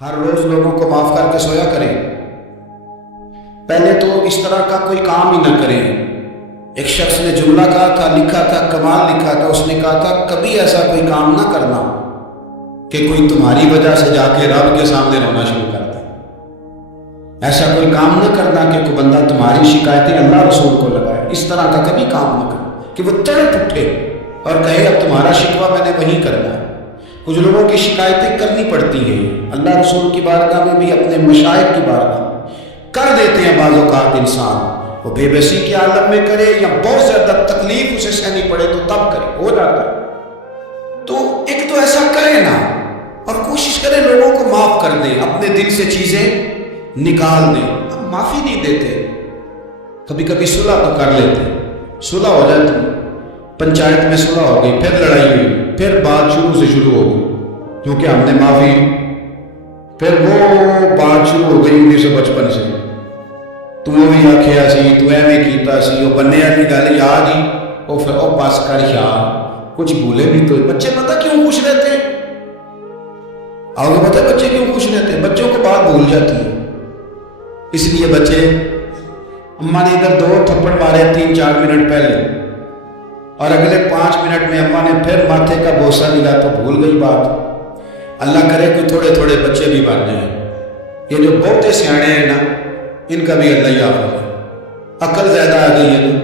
ہر روز لوگوں کو معاف کر کے سویا کریں۔ پہلے تو اس طرح کا کوئی کام ہی نہ کریں۔ ایک شخص نے جملہ کہا تھا، لکھا تھا، کمال لکھا تھا، اس نے کہا تھا کبھی ایسا کوئی کام نہ کرنا کہ کوئی تمہاری وجہ سے جا کے رب کے سامنے رونا شروع کر دے۔ ایسا کوئی کام نہ کرنا کہ کوئی بندہ تمہاری شکایتیں اللہ رسول کو لگائے۔ اس طرح کا کبھی کام نہ کرنا کہ وہ تڑپ اٹھے اور کہے اب تمہارا شکوہ میں نے وہیں کرنا ہے۔ کچھ لوگوں کی شکایتیں کرنی پڑتی ہیں، اللہ رسول کی بارگاہ میں بھی، اپنے مشائخ کی بارگاہ میں کر دیتے ہیں۔ بعض اوقات انسان وہ بے بسی کے عالم میں کرے یا بہت زیادہ تکلیف اسے سہنی پڑے تو تب کرے، ہو جاتا ہے۔ تو ایک تو ایسا کرے نا، اور کوشش کرے لوگوں کو معاف کر دیں، اپنے دل سے چیزیں نکال دیں۔ اب معافی نہیں دیتے، کبھی کبھی صلح تو کر لیتے، صلح ہو جاتی، پنچایت میں صلح ہو گئی، پھر لڑائی ہوئی، پھر بات شروع سے شروع ہو گئی کیونکہ ہم نے معافی، پھر وہ بات شروع ہو گئی 1955 سے، تو بھی آکھیا سی، تو ایویں کیتا سی، وہ بننے والی گل یاد ہی، وہ پھر وہ بس کر یار کچھ بھولے بھی تو۔ بچے پتہ کیوں خوش رہتے ہیں؟ آپ کو پتہ ہے بچے کیوں خوش رہتے ہیں؟ بچوں کو بات بھول جاتی ہے، اس لیے بچے، اماں نے ادھر 2 تھپڑ مارے 3-4 منٹ پہلے، اور اگلے 5 منٹ میں اماں نے پھر ماتھے کا بوسہ لیا تو بھول گئی بات۔ اللہ کرے کوئی تھوڑے تھوڑے بچے بھی بن جائیں۔ یہ جو بہتے سیانے ہیں نا، ان کا بھی اللہ یافت ہے، عقل زیادہ آ گئی ہے نا۔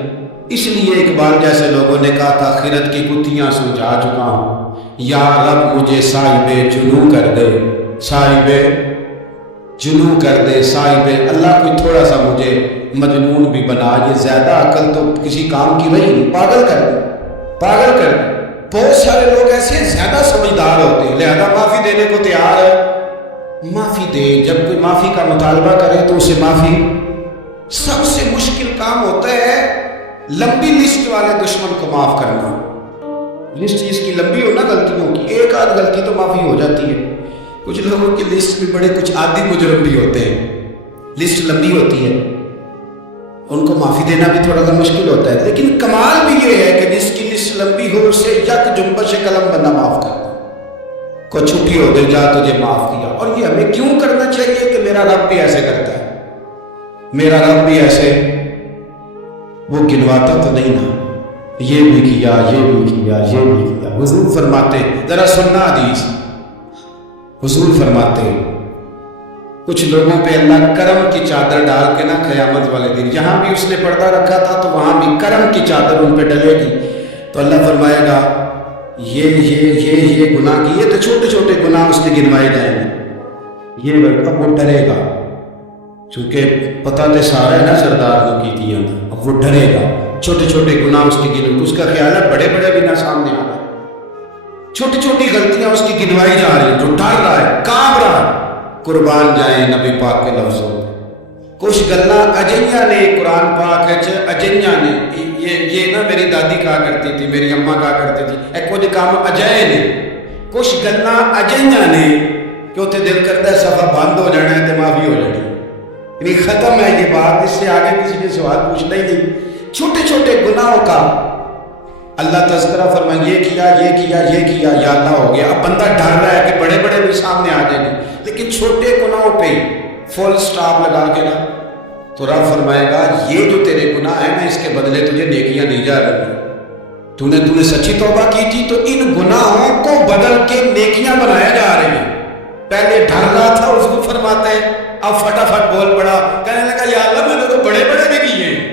اس لیے اقبال جیسے لوگوں نے کہا تھا آخرت کی کتیاں سلجھا چکا ہوں، یا رب مجھے صاحب جنوں کر دے، صاحب جنوں کر دے، صاحب اللہ کوئی تھوڑا سا مجھے مجنون بھی بنا۔ یہ زیادہ عقل تو کسی کام کی رہی نہیں، پاگل کر دے، پاگل کر دے۔ بہت سارے لوگ ایسے زیادہ سمجھدار ہوتے ہیں، لہذا معافی دینے کو تیار ہے، معافی دے۔ جب کوئی معافی کا مطالبہ کرے تو اسے معافی، سب سے مشکل کام ہوتا ہے لمبی لسٹ والے دشمن کو معاف کرنا۔ لسٹ جس کی لمبی ہو نا غلطیوں کی، ایک آدھ غلطی تو معافی ہو جاتی ہے۔ کچھ لوگوں کی لسٹ بھی بڑے، کچھ عادی مجرم بھی ہوتے ہیں، لسٹ لمبی ہوتی ہے، ان کو معافی دینا بھی تھوڑا سا مشکل ہوتا ہے۔ لیکن کمال بھی یہ ہے کہ جس کی لسٹ لمبی ہو اسے یک جنبش قلم بندہ معاف کر دے، کوئی چھٹی ہو گئی، جا تجھے معاف کیا۔ اور یہ ہمیں کیوں کرنا چاہیے کہ میرا رب بھی ایسے کرتا ہے، میرا رب بھی ایسے، وہ گنواتا تو نہیں نا، یہ بھی کیا، یہ بھی کیا، یہ بھی کیا۔ حضور فرماتے، ذرا سننا حدیث، حضور فرماتے کچھ لوگوں پہ اللہ کرم کی چادر ڈال کے نا قیامت والے دن، جہاں بھی اس نے پردہ رکھا تھا تو وہاں بھی کرم کی چادر ان پہ ڈلے گی، تو اللہ فرمائے گا یہ گناہ کیے تو چھوٹے چھوٹے گناہ اس کے گنوائے جائیں گے، یہ اب وہ ڈرے گا، چونکہ پتہ تو سارا ہے نا سردار کو کی دیا، اب وہ ڈرے گا، چھوٹے چھوٹے گناہ اس کے گنوائے، اس کا خیال ہے بڑے بڑے بھی نہ سامنے آ رہے، چھوٹی چھوٹی غلطیاں اس کی گنوائی جا رہی ہیں، جو ڈر رہا ہے، کانپ رہا ہے۔ قربان جائیں نبی پاک کے لفظوں، کچھ گلاں اجیاں نے قرآن پاک ہے، اجیاں نے، یہ نا میری دادی کہا کرتی تھی، میری اماں کہا کرتی تھی، اے کچھ کام اجائے نے، کچھ گلاں اجیاں نے کہ اتنے دل کرتا ہے صفحہ بند ہو جانا ہے تو معافی ہو جانی، یعنی ختم ہے یہ بات، اس سے آگے کسی نے سوال پوچھنا ہی نہیں۔ چھوٹے چھوٹے گناہوں کا اللہ تذکرہ فرمائے، یہ کیا، یہ کیا، یہ کیا، یا اللہ ہو گیا۔ اب بندہ ڈر رہا ہے کہ بڑے بڑے بھی سامنے آ جائیں گے، لیکن چھوٹے گناہوں پہ فل سٹاپ لگا کے نا، تو رب فرمائے گا یہ جو تیرے گناہ ہیں نا، اس کے بدلے تجھے نیکیاں دی جا رہی ہیں، تو نے سچی توبہ کی تھی تو ان گناہوں کو بدل کے نیکیاں بنایا جا رہے ہیں۔ پہلے ڈر رہا تھا، اس کو فرماتا ہے اب فٹافٹ بول پڑا، کہنے لگا یا اللہ میں نے تو بڑے بڑے بھی کیے ہیں،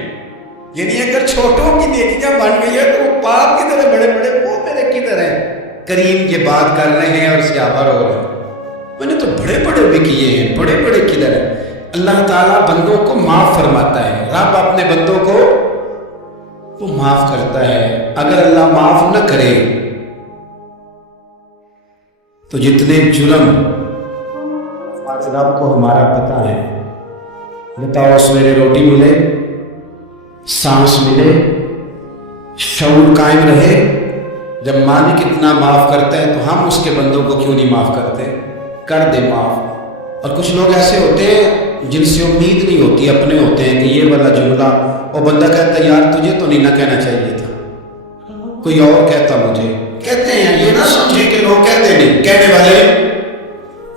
یعنی اگر چھوٹوں کی نیکیاں بن گئی ہے تو وہ پاپ کی طرح بڑے بڑے، وہ میرے کدھر ہیں؟ کریم یہ بات کر رہے ہیں اور صحابہ رو رہے ہیں، میں نے تو بڑے بڑے بھی کیے ہیں، بڑے بڑے کدھر ہیں؟ اللہ تعالیٰ بندوں کو معاف فرماتا ہے، رب اپنے بندوں کو وہ معاف کرتا ہے۔ اگر اللہ معاف نہ کرے تو جتنے جرم، آج رب کو ہمارا پتہ ہے، بتاؤ سویرے روٹی ملے، سانس ملے، شعور قائم رہے، جب مالک اتنا معاف کرتا ہے تو ہم اس کے بندوں کو کیوں نہیں معاف کرتے؟ کر دے معاف۔ اور کچھ لوگ ایسے ہوتے ہیں جن سے امید نہیں ہوتی، اپنے ہوتے ہیں کہ یہ والا جملہ، اور بندہ کہتا ہے یار تجھے تو نہیں نہ کہنا چاہیے تھا، کوئی اور کہتا مجھے، کہتے ہیں یہ نہ سمجھے کہ لوگ کہتے نہیں، کہنے والے